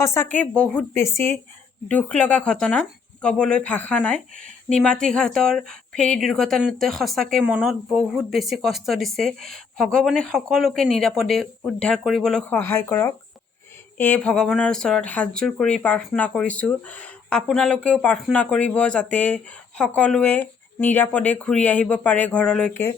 সঁচাকৈ বহুত বেছি দুখ লগা ঘটনা, ক'বলৈ ভাষা নাই। নিমাতী ঘাটৰ ফেৰী দুৰ্ঘটনাটোৱে সঁচাকৈ মনত বহুত বেছি কষ্ট দিছে। ভগৱানে সকলোকে নিৰাপদে উদ্ধাৰ কৰিবলৈ সহায় কৰক। এই ভগৱানৰ ওচৰত হাতযোৰ কৰি প্ৰাৰ্থনা কৰিছোঁ। আপোনালোকেও প্ৰাৰ্থনা কৰিব যাতে সকলোৱে নিৰাপদে ঘূৰি আহিব পাৰে ঘৰলৈকে।